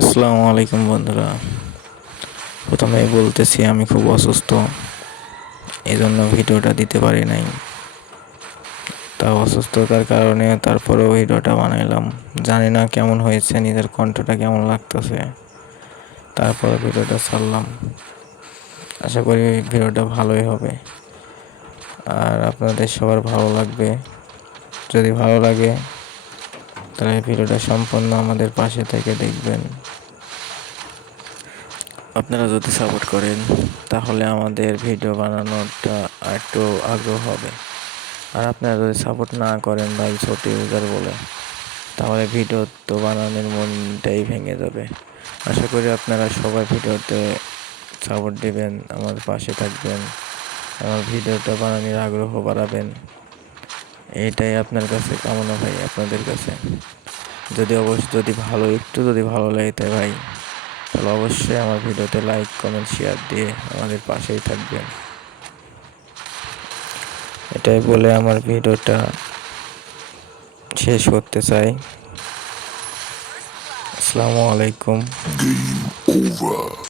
আসসালামু আলাইকুম বন্ধুরা। প্রথমেই বলতেছি আমি খুব অসুস্থ, এজন্য ভিডিওটা দিতে পারি নাই। তাও অসুস্থতার কারণে তারপরেও ভিডিওটা বানাইলাম। জানি না কেমন হয়েছে, নিজের কণ্ঠটা কেমন লাগতেছে, তারপরে ভিডিওটা ছাড়লাম। আশা করি ভিডিওটা ভালোই হবে আর আপনাদের সবার ভালো লাগবে। যদি ভালো লাগে তাহলে ভিডিওটা সম্পূর্ণ আমাদের পাশে থেকে দেখবেন। আপনারা যদি সাপোর্ট করেন তাহলে আমাদের ভিডিও বানানোটা একটু আগ্রহ হবে। আর আপনারা যদি সাপোর্ট না করেন, ভাই ছোট ইউজার বলে, তাহলে ভিডিও তো বানানোর মনটাই ভেঙে যাবে। আশা করি আপনারা সবাই ভিডিওতে সাপোর্ট দিবেন, আমার পাশে থাকবেন, আমার ভিডিওটা বানানোর আগ্রহ বাড়াবেন। এইটাই আপনার কাছে কামনা ভাই, আপনাদের কাছে। যদি ভালো লাগে তাই ভাই, তাহলে অবশ্যই আমার ভিডিওতে লাইক কমেন্ট শেয়ার দিয়ে আমাদের পাশেই থাকবেন। এটাই বলে আমার ভিডিওটা শেষ করতে চাই। আসসালামু আলাইকুম।